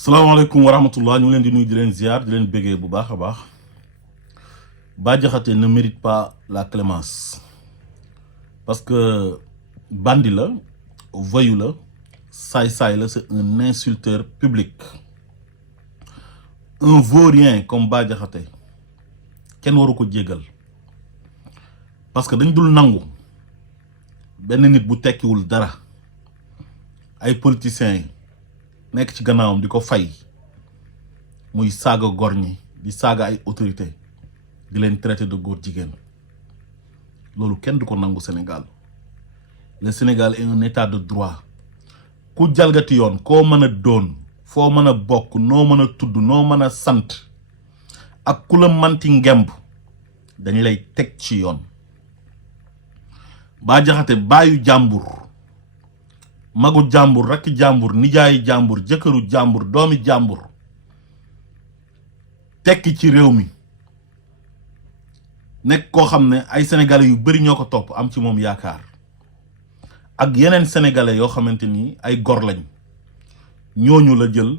salaamaaleykum wa rahmatullah ñu ngi leen di nuyu di leen ziar di leen béggee bu baax a baax. Bah Diakhaté ne mérite pas la clémence parce que bandi la voyou la saay-saay la, c'est un insulteur public, un vaurien comme Bah Diakhaté kenn waru ko jéggal parce que dañ dul nangu benn nit bu tekkiwul dara ay politiciens nekk ci gannaawam di ko fay muy saaga góor ñi di saaga ay autorité di leen traité de góor jigéen loolu kenn du ko nangu Sénégal. Le Sénégal est un état de droit ku jalgati yoon koo mën a doon foo mën a bokk noo mën a tudd noo mën a sant ak ku la manti ngemb dañu lay teg ci yoon. Bah Diakhaté baayu jàmbur magu jàmbur rakki jàmbur nijaayi jàmbur jëkkëru jàmbur doomi jàmbur tekki ci réew mi nekk koo xam ne ay sénégalais yu bari ñoo ko topp am ci moom yaakaar ak yeneen sénégalais yoo xamante ni ay gor lañ ñooñu la jël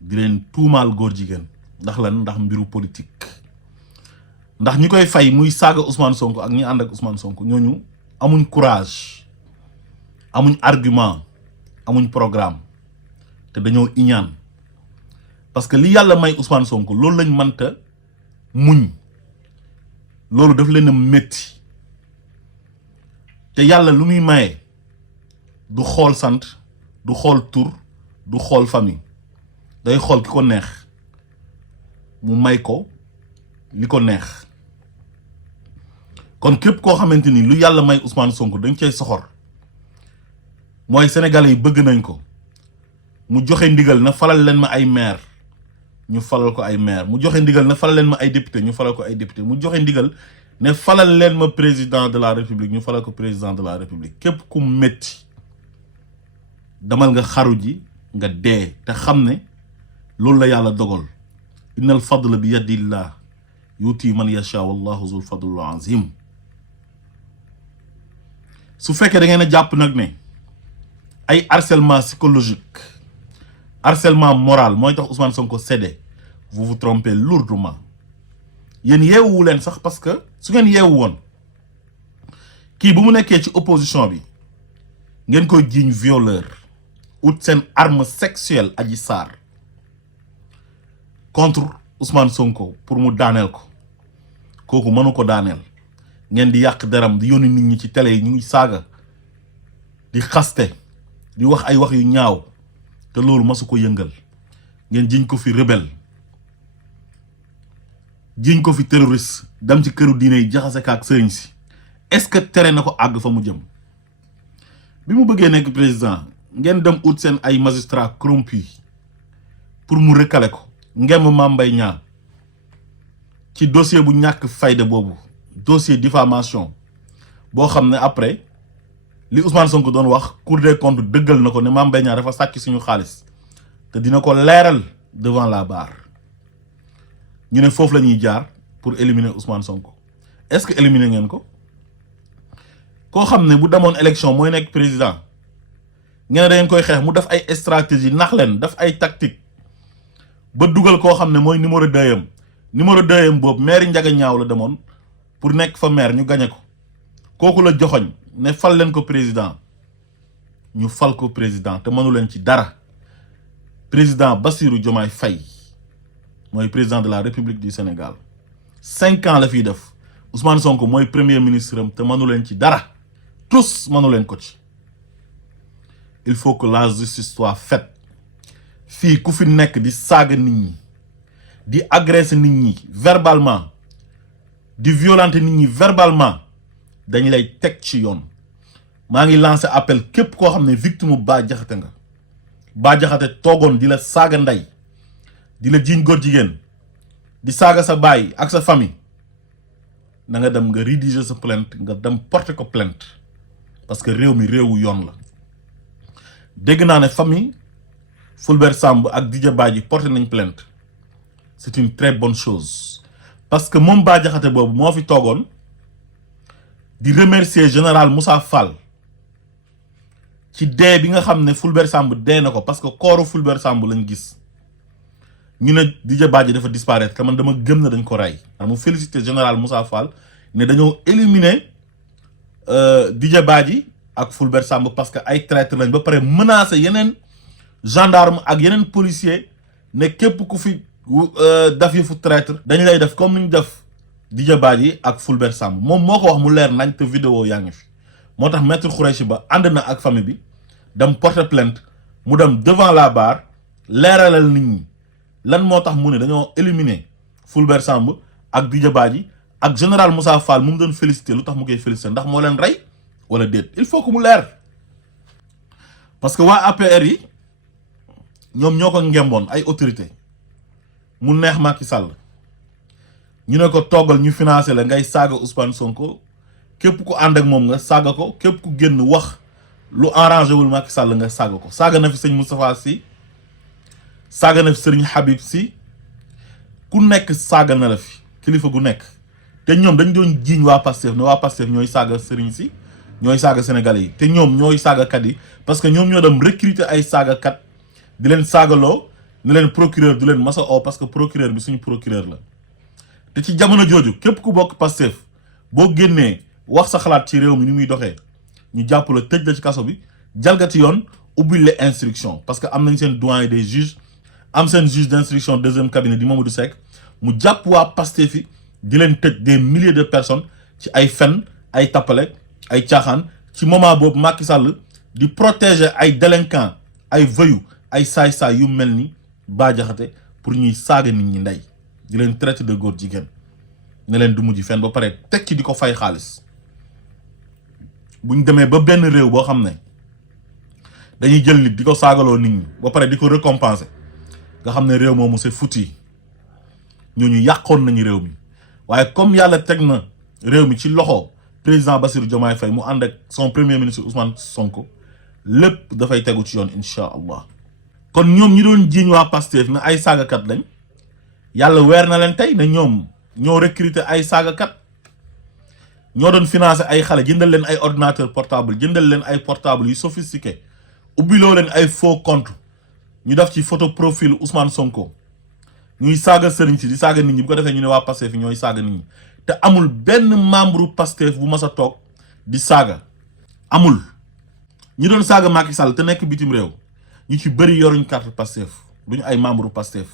di leen tuumaal góor jigéen ndax lan ndax mbiru politique. ndax ñi koy fay muy saaga Ousmane Sonko ak ñi ànd ak Ousmane Sonko ñooñu amuñ courage amuñ argument amuñ programme te dañoo iñaan parce que li yàlla may Ousmane Sonko loolu lañ mënta muñ loolu daf leen a métti te yàlla lu muy maye du xool sant du xool tur du xool famille day xool ki ko neex mu may ko li ko neex. kon képp koo xamante ni lu yàlla may Ousmane Sonko dañ cay soxor mooy sénégalais yi bëgg nañ ko mu joxe ndigal na falal leen ma ay maire ñu falal ko ay maire mu joxe ndigal na falal leen ma ay député ñu falal ko ay député mu joxe ndigal ne falal leen ma président de la république ñu falal ko président de la république. képp ku métti damal nga xaru ji nga dee te xam ne loolu la yàlla dogal. innal fadla bi yadillah yuti man yasha wallahu zul fadlul azim. su fekkee da ngeen a jàpp nag ne ay harcèlement psychologique harcèlement moral mooy tax Ousmane Sonko cédé vous vous trompez lourdement. yéen yeewu leen sax parce que su ngeen yeewu woon kii bu mu nekkee ci opposition bi ngeen koy jiiñ violeur ut seen arme sexuelle Adji Sarr contre Ousmane Sonko pour mu daaneel ko kooku mënu ko daaneel. ngeen di yàq deram di yónni nit ñi ci télé yi ñu ngi saaga di xaste di wax ay wax yu ñaaw te loolu masu ko yëngal ngeen jiñ ko fi rebelle jiñ ko fi terroriste dem ci këru diine yi jaxase ka ak sëriñ si est-ce que tere na ko àgg fa mu jëm. bi mu bëggee nekk président ngeen dem ut seen ay magistrat corrompu pour mu recalé ko ngemb Mame Mbaye Niang ci dossier bu ñàkk fayda boobu dossier diffamation boo xam ne après li Ousmane Sonko doon wax Cour des comptes dëggal na ko ne Mame Mbaye Niang dafa sàcc suñu xaalis te dina ko leeral devant la barre. ñu ne foofu la ñuy jaar pour éliminer Ousmane Sonko. est-ce que éliminer ngeen ko koo xam ne bu demoon élection mooy nekk président ngeen da ngeen koy xeex mu def ay stratégie nax leen def ay tactique ba dugal koo xam ne mooy numéro 2 numéro 2 boobu maire Ndiaga Ñaaw la demoon pour nekk fa maire ñu gañe ko kooku la joxoñ ne fal leen ko président ñu fal ko président te mënu leen ci dara. président Bassirou Diomaye Faye mooy président de la République du Sénégal 5 ans la fiy def Ousmane Sonko mooy premier ministre am te mënu leen ci dara tous mënu leen ko ci. il faut que la justice soit faite. fii ku fi nekk di saaga nit ñi di agresser nit ñi verbalement di violenter nit ñi verbalement dañ lay teg ci yoon. maa ngi lancer appel képp koo xam ne victime Bah Diakhaté nga. Bah Diakhaté toogoon di la saaga ndey di la jiiñ góor jigéen di saaga sa baay ak sa famille na nga dem nga rédiger sa plainte nga dem porter ko plainte parce que réew mi réewu yoon la. dégg naa ne famille Fulbert Sambou ak Didier Badji porté nañ plainte c'est une très bonne chose parce que moom Bah Diakhaté boobu moo fi toogoon di remercier général Moussa Fall ci dee bi nga xam ne Fulbert Sambou dee na ko parce que kooru Fulbert Sambou lañ gis ñu ne Didier Badji dafa disparaître que man dama gëm na dañ ko rey mu félicité général Moussa Fall ne dañoo éliminer Didier Badji ak Fulbert Sambou parce que ay traître lañ ba pare menacer yeneen gendarme ak yeneen policier ne képp ku fi daf yëfu traître dañ lay def comme ni ñu def Didier Badji ak Fulbert Sambou moom moo ko wax mu leer nañ te vidéo yaa ngi fi moo tax maître Khoureychi Ba ànd na ak famille bi dem porter plainte mu dem devant la barre leeralal nit ñi lan moo tax mu ne dañoo éliminer Fulbert Sambou ak Didier Badji ak général Moussa Fall mu doon félicité lu tax mu koy félicité ndax moo leen rey wala déet il faut que mu leer parce que waa APR yi ñoom ñoo ko ngemboon ay autorité mu neex Macky Sall ñu ne ko toggal ñu financé la ngay saaga Ousmane Sonko képp ku ànd ak moom nga saaga ko képp ku génn wax lu arrangé wul Macky Sall nga saaga ko saaga na fi sëñ Moustapha Sy saaga na fi sëriñ Habib Sy ku nekk saaga na la fi kilifa gu nekk te ñoom dañ doon jiiñ waa Pastef ne waa Pastef ñooy saaga sëriñ si ñooy saaga sénégalais yi te ñoom ñooy saagakat yi parce que ñoom ñoo dem recruter ay saagakat di leen saagaloo ne leen procureur du leen masa oo parce que procureur bi suñu procureur la te ci jamono jooju képp ku bokk Pastef boo génnee wax sa xalaat ci réew mi ni muy doxee ñu jàpp la tëj la ci kaso bi jalgati yoon ubbil les instructions parce que am nañ seen doyen des juges am seen juge d'instruction deuxième cabinet di Mamadou Seck mu jàpp waa Pastef yi di leen tëj des milliers de personnes ci ay fen ay tappale ay caaxaan ci moment boobu Macky Sall di protéger ay délinquants ay voyous ay saay-saay yu mel ni Bah Diakhaté pour ñuy saaga nit ñi ndey di leen traité de góor jigéen ne leen du mujj fenn ba pare teg ci di ko fay xaalis buñ demee ba benn réew boo xam ne dañuy jël nit di ko saagaloo nit ñi ba pare di ko récompenser nga xam ne réew moomu c'est foutu ñooñu yàqoon nañu réew mi waaye comme yàlla teg na réew mi ci loxo président Bassirou Diomaye Faye mu ànd ak son premier ministre Ousmane Sonko lépp dafay tegu ci yoon incha allah kon ñoom ñi doon jiiñ waa Pastef na ay saagakat lañ yàlla weer na leen tey ne ñoom ñoo recruter ay saagakat ñoo doon financer ay xale jëndal leen ay ordinateur portable jëndal leen ay portable yu sophistiqué ubbiloo leen ay faux compte ñu def ci photo profil Ousmane Sonko ñuy saaga sëriñ si di saaga nit ñi bu ko defee ñu ne waa Pastef ñooy saaga nit ñi te amul benn membre Pastef bu mas a toog di saaga amul ñi doon saaga Macky Sall te nekk bitim réew ñu ci bëri yoruñ carte Pastef duñu ay membre Pastef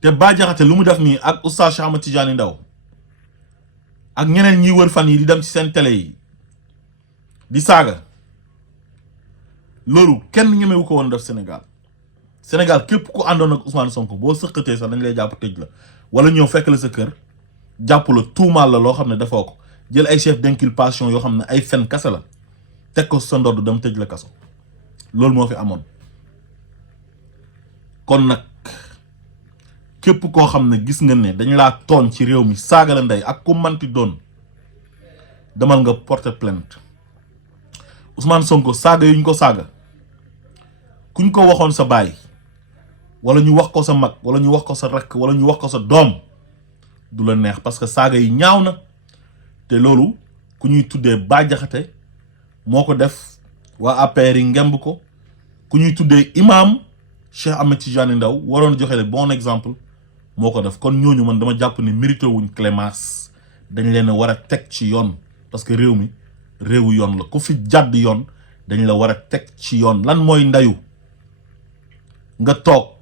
te Bah Diakhaté lu mu def nii ak Oustaz Cheikh Ahmed Tidiane Ndao ak ñeneen ñiy wër fan yi di dem ci seen télé yi di saaga loolu kenn ñemewu ko woon def Sénégal képp ku àndoon ak Ousmane Sonko boo sëqatee sax dañ lay jàpp tëj la wala ñëw fekk la sa kër jàpp la tuumaal la loo xam ne dafoo ko jël ay chef d'inculpation yoo xam ne ay fen kase la teg ko sa ndodd dem tëj la kaso loolu moo fi amoon kon nag képp koo xam ne gis nga ne dañ laa tooñ ci réew mi saaga la ndey ak ku manti doon demal nga porter plainte Ousmane Sonko saaga yuñ ko saaga kuñ ko waxoon sa baay wala ñu wax ko sa mag wala ñu wax ko sa rakk wala ñu wax ko sa doom du la neex parce que saaga yi ñaaw na te loolu ku ñuy tuddee Bah Diakhaté moo ko def waa APR yi ngemb ko ku ñuy tuddee imam Cheikh Ahmed Tidiane Ndao waroon joxe le bon exemple moo ko def kon ñooñu man dama jàpp ne mérité wuñ clémence dañ leen a war a teg ci yoon parce que réew mi réewu yoon la ku fi jàdd yoon dañ la war a teg ci yoon lan mooy ndayu nga toog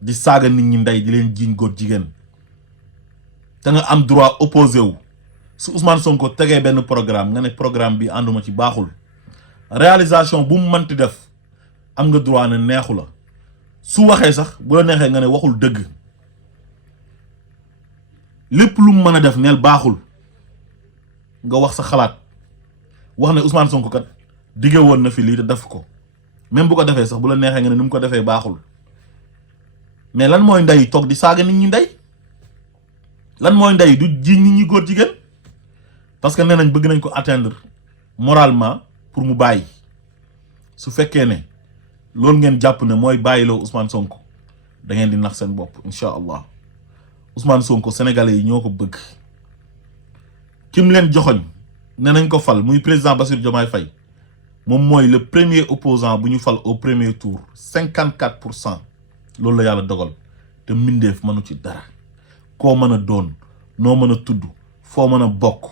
di saaga nit ñi ndey di leen jiiñ góor jigéen te nga am droit opposé wu su Ousmane Sonko tegee benn programme nga ne programme bi ànduma ci baaxul réalisation bu mu mënti def am nga droit ne neexu la su waxee sax bu la neexee nga ne waxul dëgg lépp lu mu mën a def neel baaxul nga wax sa xalaat wax ne Ousmane Sonko kat dige woon na fi lii te def ko même bu ko defee sax bu la neexee nga ne ni mu ko defee baaxul mais lan mooy ndey toog di saaga nit ñi ndey lan mooy ndey du jiiñ nit ñi góor jigéen parce que nee nañ bëgg nañ ko atteindre moralement pour mu bàyyi su fekkee ne loolu ngeen jàpp ne mooy bàyyiloo Ousmane Sonko da ngeen di nax seen bopp incha allah Ousmane Sonko sénégalais yi ñoo ko bëgg kim leen joxoñ ne nañ ko fal muy président Bassirou Diomaye Faye moom mooy le premier opposant bu ñu fal au premier tour 54% loolu la yàlla dogal te mbindeef mënu ci dara koo mën a doon noo mën a tudd foo mën a bokk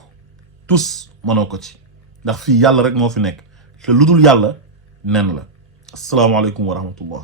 tous mënoo ko ci ndax fii yàlla rek moo fi nekk te lu dul yàlla nen la asalaamaaleykum wa rahmatullah